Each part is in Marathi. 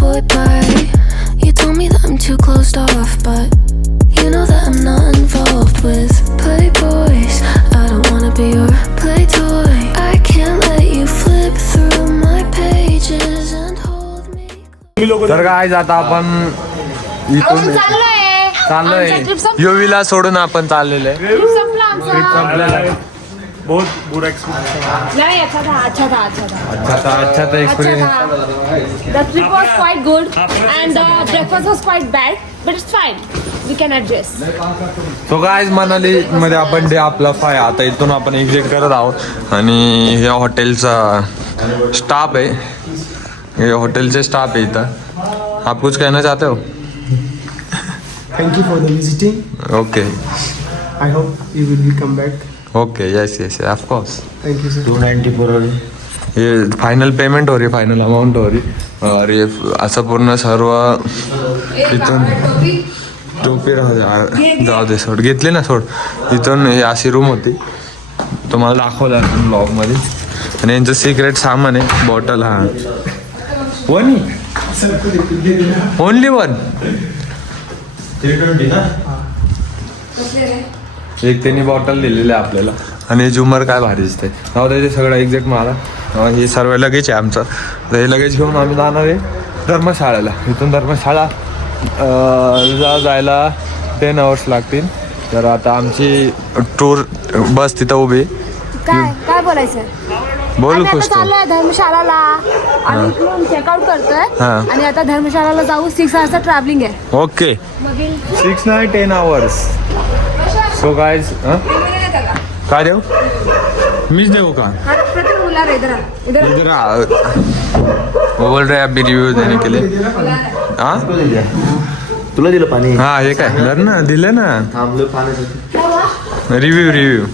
boy bye. You told me that I'm too closed off, but you know that I'm not involved with playboys. I don't wanna be your play toy. I can't let you flip through my pages and hold me. तर काय आता आपण इथून चाललोय युवीला सोडून आपण चाललेलो आहे. बहुत बुरा एक्सपीरियंस नहीं अच्छा था अच्छा था experience. The trip was quite good and the breakfast was quite bad, but it's fine. We can adjust. So guys Manali मध्ये आपण डे आपला फाय आता इथून आपण एक्झिट करत आहोत आणि या हॉटेलचा स्टाफ आहे. हे हॉटेलचे स्टाफ आहे इथं. आप कुछ कहना चाहते हो? Thank you for the visiting. Okay I hope you will come back. Okay yes yes of course. Thank you, sir. 294 ये फायनल पेमेंट हो रही, फायनल अमाऊंट हो रही और ये असं पूर्ण सर्व इथून टोपी राहू दे, जाऊ दे सोड, घेतली ना सोड. इथून ही अशी रूम होती, तुम्हाला दाखवलं ब्लॉगमध्ये. आणि यांचं सिक्रेट सामान आहे बॉटल. हा वन ओनली वन 320 ना. एक त्यांनी बॉटल दिलेली आहे आपल्याला. आणि झुमर काय भारी दिसते. जाऊ दे, ते सगळं एक्झॅक्ट मला. हे सर्व लगेच आहे आमचं. तर हे लगेच घेऊन आम्ही जाणार आहे धर्मशाळेला. इथून धर्मशाळा जायला 10 hours लागतील. तर आता आमची टूर बस तिथं उभी. काय बोलायचं? बोलू आता खुश तो. चाललोय धर्मशाळाला आणि इकडून चेकआउट करतोय हा. आणि आता धर्मशाळाला जाऊ. 6 hours ट्रॅव्हलिंग आहे. ओके 6 नाही 10 hours. सो गाइस काय देऊ? मीच देऊ का? इधर वो बोल रहे अभी रिव्यू देने के लिए. हाँ तुला दिलं पाणी. हाँ हे काय धर ना, दिलं ना थांबलो पाणी. रिव्यू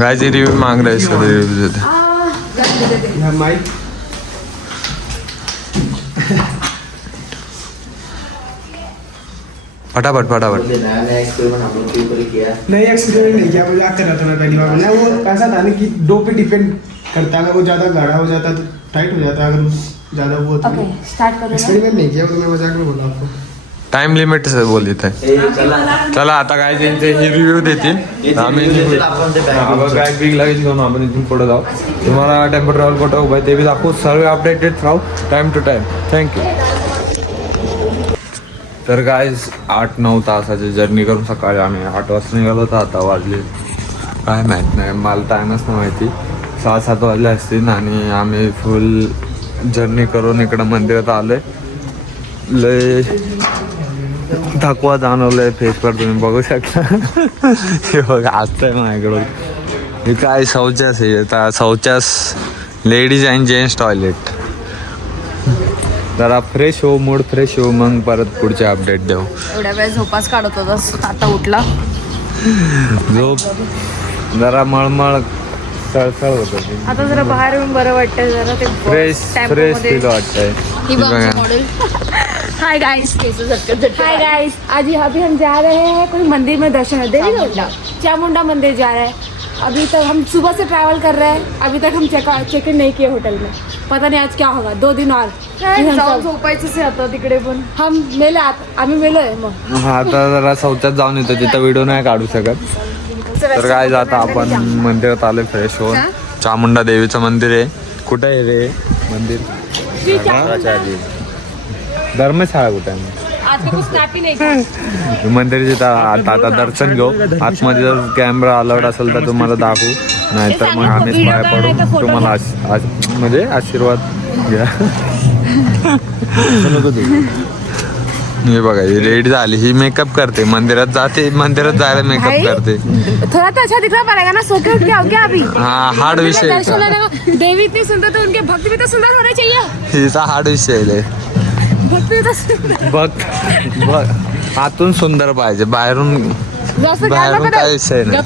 गाइस रिव्यू मांग रहे इसको रिव्यू देते. You have mic. फटाफट फटाफट. नया एक्सपेरिमेंट हम लोग के ऊपर ही किया. नहीं एक्सीडेंट नहीं किया, मुझे आते रहता मैं पहली बार ना. वो ऐसा था ना कि डो पे डिपेंड करता है. अगर वो ज़्यादा गाढ़ा हो जाता तो टाइट हो जाता है. अगर ज़्यादा वो होता ओके स्टार्ट करूँ. एक्सपेरिमेंट नहीं किया, वो मैं मजाक में बोला आपको. टाइम लिमिट से बोल देते हैं. चला आता काय त्यांचे हे रिव्ह्यू देतील. आम्ही बॅग बिग लगेच घेऊन आपण इथून पुढे जाऊ. तुम्हाला टेम्पो ट्रॅव्हल कुठं उभं आहे ते बी दाखवू. सर्व अपडेटेड राहू टाइम टू टाइम. थँक्यू. तर गाईज 8-9 तासाची जर्नी करून सकाळी आम्ही 8 वाजता निघालो होतो. आता वाजले काय माहीत नाही, मला टायमच नाही माहिती. 6-7 वाजले असतील आणि आम्ही फुल जर्नी करून इकडं मंदिरात आलो आहे. लय थकवा जाणवलंय फेसवर, तुम्ही बघू शकता. हे बघा असतंय माझ्याकडून. हे काय शौचास आहे आता, शौचास लेडीज अँड जेंट्स टॉयलेट. जरा फ्रेश हो, मूड फ्रेश हो, मग परत पुढचे अपडेट देऊ. एवढ्या वेळ झोपाच काढत होतास, आता उठला. झोप जरा मळमळ सळसळ होत होती. आता जरा बाहेर येऊन बरं वाटतंय. जरा ते फ्रेश फील वाटतंय. Hi guys, hi guys. आज अभी हम जा रहे हैं कोई मंदिर में दर्शन है. देवी चामुंडा मंदिर जा रहे हैं. अभी तक हम सुबह से ट्रैवल कर रहे हैं. अभी तक हम चेक इन नहीं किए होटल में. पता नहीं आज क्या होगा. 2 दिन और झोपायचं आता तिकडे. पण हम मेले, आम्ही मेलोय. मग हा आता जरा शौचात जाऊन येतो, तिथं व्हिडिओ नाही काढू शकत. तर काय आता आपण मंदिरात आले फ्रेश होऊन. चामुंडा देवीचं मंदिर आहे. कुठं आहे रे मंदिर? धर्मशाळा कुठं आहे? मंदिराचे आता दर्शन घेऊ. आतमध्ये जर कॅमेरा अलाउड असेल तर तुम्हाला दाखवू, नाहीतर मग आम्हीच पाय पडू. तुम्हाला म्हणजे आशीर्वाद घ्या. हे बघा ही रेडी झाली. ही मेकअप करते, मंदिरात जाते, मंदिरात जायला मेकअप करते. थोड़ा तो अच्छा दिखना पड़ेगा ना. सो के क्या हो गया अभी? हाँ हार्ड विषय है. देवी इतनी सुंदर तो उनके भक्ति भी तो सुंदर होने चाहिए. हिचा हार्ड विषय आहे. भक्ति तो सुंदर. बघ आतून सुंदर पाहिजे, बाहेरून काय विषय नाही.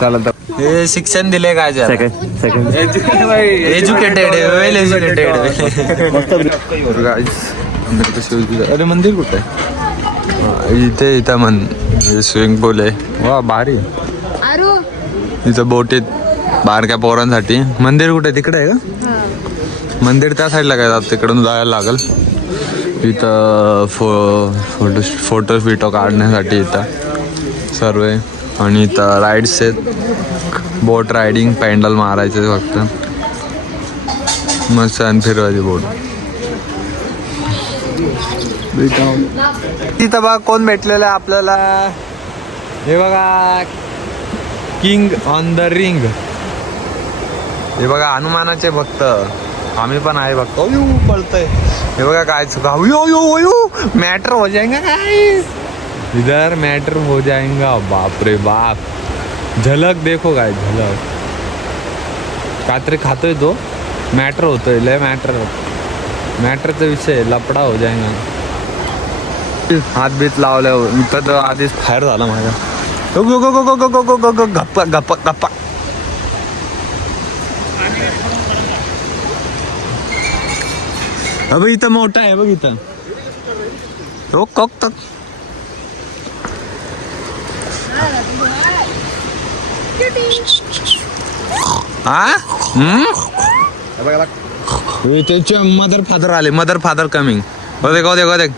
चला तर हे शिक्षण दिले काय सेकंड एज्युकेटेड वेल एज्युकेटेड. अरे मंदिर कुठे आहे? इथं स्विमिंग पूल आहे. वा भारी. इथं बोटीत बारक्या पोरांसाठी. मंदिर कुठे तिकडे आहे का? मंदिर त्या साईडला काय जात तिकडून जायला लागल. इथं फोटो बिटो काढण्यासाठी इथं सर्व आहे. आणि इथं राईड्स आहेत, बोट रायडिंग, पॅन्डल मारायचे फक्त, मस्त आणि फिरवायची बोट. तिथं बघा कोण भेटलेलं आहे आपल्याला. हे बघा किंग ऑन द रिंग. हे बघा हनुमानाचे भक्त, आम्ही पण आहे भक्त. अयो पळतय. हे बघा काय चुका. यो यो यो मॅटर हो जाएगा गाइस, इधर मैटर हो जाएगा. बाप रे बाप, झलक देखो काय झलक. काहीतरी खातोय तो, मॅटर होतोय, लय मॅटरचा विषय लपडा हो जाएगा. हात बीत लावल्यावर इथं तर आधीच फायर झाला माझा. गप्पा गप्पा गप्पा. अबे इथं मोठा आहे बघ इथं. रोक कोक तक. त्याचे मदर फादर आले. Mother father coming. देख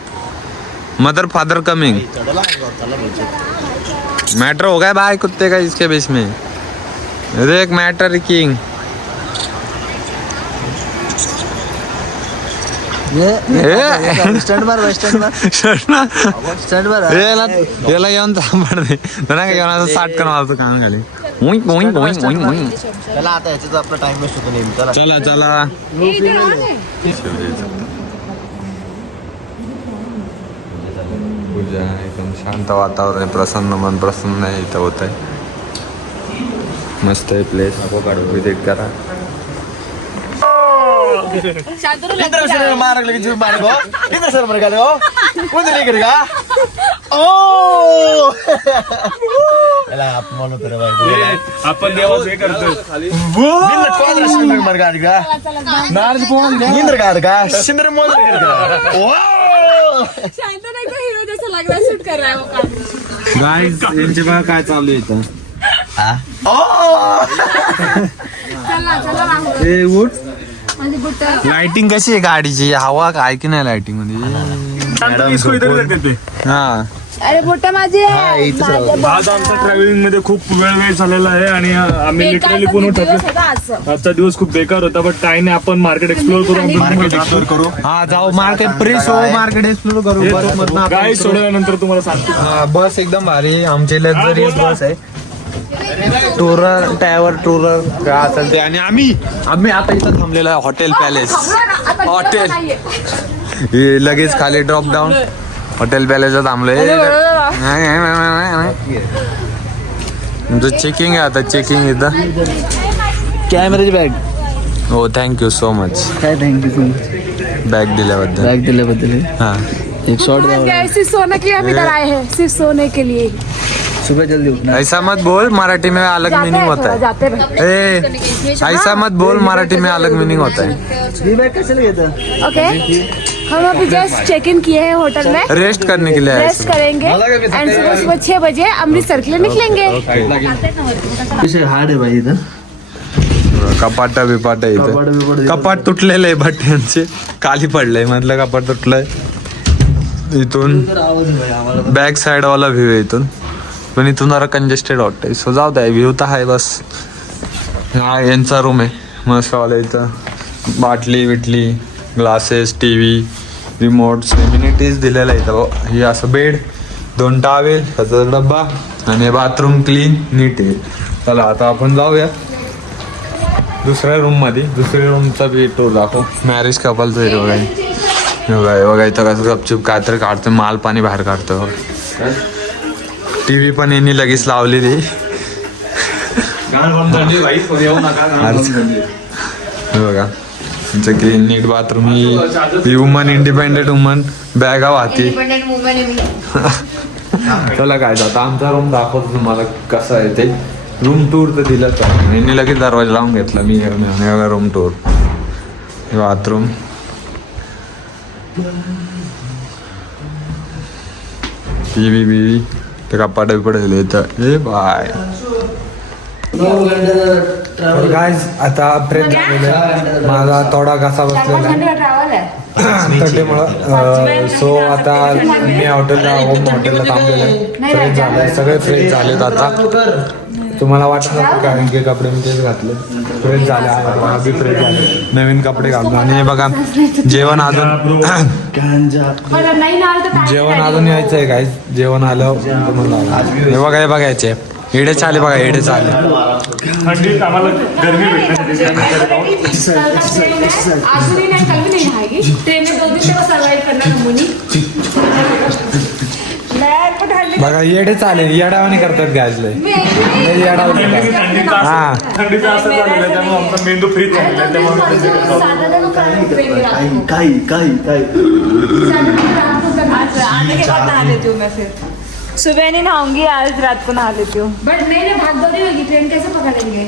मदर फादर कमिंग. मैटर हो गया भाई कुत्ते का इसके बीच में. देख मैटर किंग. स्टंट मार याला येऊन थांबड दे. येऊन असं साटकन मारतो काम झाले. चला आता याच्यात आपला टाइम वेस्ट होतो नेहमी. चला चला. पूजा एकदम शांत वातावरण आहे, प्रसन्न मन प्रसन्न आहे इथं होत आहे. मस्त आहे प्लेस. विजिट करा. आपण देवाच हे करतो. गाइस यांचे बघा काय चालू आहे इथं. लाइटिंग कशी आहे गाडीची. हवा काय की नाही लाइटिंग मध्ये. हा अरे मोठा माझे आज आमचा ट्रॅव्हलिंग मध्ये खूप वेळ झालेला आहे आणि आम्ही लिटरली पूर्ण ठरलो. आजचा दिवस खूप बेकार होता, बट काही नाही, आपण मार्केट एक्सप्लोर करू. हा जाऊ मार्केट प्रेस हो, मार्केट एक्सप्लोर करू. काय सोडल्यानंतर तुम्हाला सांगतो. बस एकदम भारी, आमची लक्झरियस बस आहे. टूरर टायर टूरर काय असेल ते. आणि आम्ही आता इथं थांबलेलो आहे हॉटेल पॅलेस. हे लगेच खाली ड्रॉप डाऊन हॉटेल पॅलेस थांबलोय. तुमचं चेकिंग आहे आता. चेकिंग इथं कॅमेराची बॅग. हो थँक्यू सो मच. काय थँक्यू सो मच बॅग दिल्याबद्दल. हाँ एक शॉट सिर्फ सोने के लिए हम इधर आए हैं, सिर्फ सोने के लिए. सुबह जल्दी उठना. ऐसा मत बोल, मराठी में अलग मीनिंग होता है. जाते हैं. ऐसा मत बोल, मराठी में अलग मीनिंग होता है. ये बैग कैसे लगे था? ओके, हम अभी जस्ट चेक इन किए हैं होटल में. रेस्ट करने के लिए आए. रेस्ट करेंगे एंड सुबह 6 बजे अमृतसर के लिए निकलेंगे. विषय हार्ड है भाई इधर. कपाट बिपाट आहे इथं. कपाट तुटलेलं आहे भट्ट्यांचे, खाली पडलंय. म्हटलं कपाट तुटलंय. इथून बॅक साइड वाला व्ह्यू आहे इथून, पण इथून जरा कंजेस्टेड वाटतंय. सो जाऊ द्या, व्ह्यू तर आहे बस. हा यांचा रूम आहे मस्त वाला. इथं बाटली Bitly, glasses, T V, remotes, amenities दिलेलं आहे इथं. हे असं बेड, 2 टावेल, त्याचा डब्बा आणि बाथरूम क्लीन नीट आहे. चला आता आपण जाऊया दुसऱ्या रूममध्ये. दुसऱ्या रूमचा बी टूर दाखव. मॅरेज कपलचं आहे बघा. इथं कसं गपचूप काय तर काढतो, माल पाणी बाहेर काढतो. टी व्ही पण यांनी लगेच लावलेली. बघा तुमचं क्लीन नीट बाथरूम. ही वुमन, इंडिपेंडेंट वुमन, बॅगा वाहती. चला काय आता आमचा रूम दाखवतो तुम्हाला कसं आहे ते. रूम टूर तर दिलंच आहे. यांनी लगेच दरवाजा लावून घेतला. मी room tour. Bathroom, T V बिवी, ते कपाट बिपाट दिले इथं. ए बाय गाईज आता फ्रेश झालेलं आहे. माझा थोडा घसा बसलेला आहे ट्रॅव्हल आहे थंडीमुळं. सो आता मी हॉटेलला थांबलेलं आहे. फ्रेश झालंय, सगळे फ्रेश झालेत आता. तुम्हाला वाटत नव्हतं कारण की कपडे मी तेच घातले. फ्रेश झाले, अगदी फ्रेश झाले, नवीन कपडे घालतो. आणि हे बघा जेवण अजून जेवण अजून यायचं आहे गाईज. जेवण आलं तुम्हाला हे बघा, हे बघायचे इडे चाले बघा, इडे चाले. थंडीत आम्हाला गरमी भेटण्यासाठी अजूनही नाही, कल भी नहीं आएगी. ट्रेन में 2 दिन तक सर्वाइव करना नमुनी. बघा येडे चालेल, येडावाने करतात गायजले. हा थंडीचं असं झालेलं आहे, त्यामुळे आमचा मेंदू फ्रीज झालेला आहे. आने के बाद नहा लेती हूँ मैं फिर. सुबह नहीं नहाऊंगी, आज रात को नहा लेती हूँ. बट नहीं भाग दौड़ी होगी, ट्रेन कैसे पकड़ेंगे?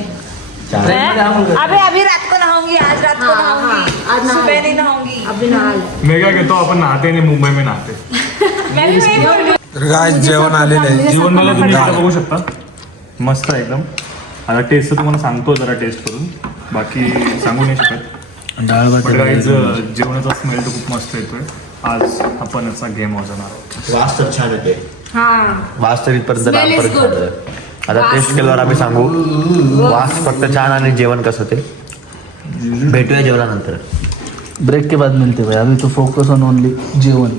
अभी रात को नहाऊंगी, आज रात को नहाऊंगी, सुबह नहीं नहाऊंगी. अभी नहा मी काय घेतो, आपण नहाते आणि मुंबई में नहाते. मैं भी वही बोल रही हूँ. गायज जेवण आलेलं आहे. जीवन मला तुम्ही इकडे बघू शकता, मस्त आहे एकदम. आता टेस्ट तुम्हाला सांगतो, जरा टेस्ट करून, बाकी सांगू नाही शकत. पण गाईज जेवणाचा स्मेल तर खूप मस्त येतोय. आज आपण याचा गेम वाजवणार आहोत. वास तर छान येते. हाँ वास तर इथपर्यंत Smell is रामपर्यंत good. झालं. आता टेस्ट केल्यावर आम्ही सांगू वास फक्त छान आणि जेवण कसं ते. भेटूया जेवणानंतर. ब्रेक के बाद मिलते भाई, अभी तो फोकस ऑन ओनली जेवन.